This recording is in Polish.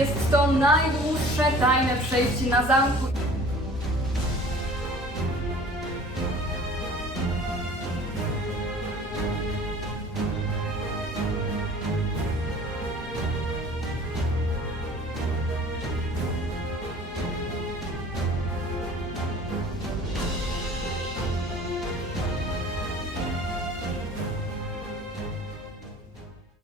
jest to najdłuższe tajne przejście na zamku.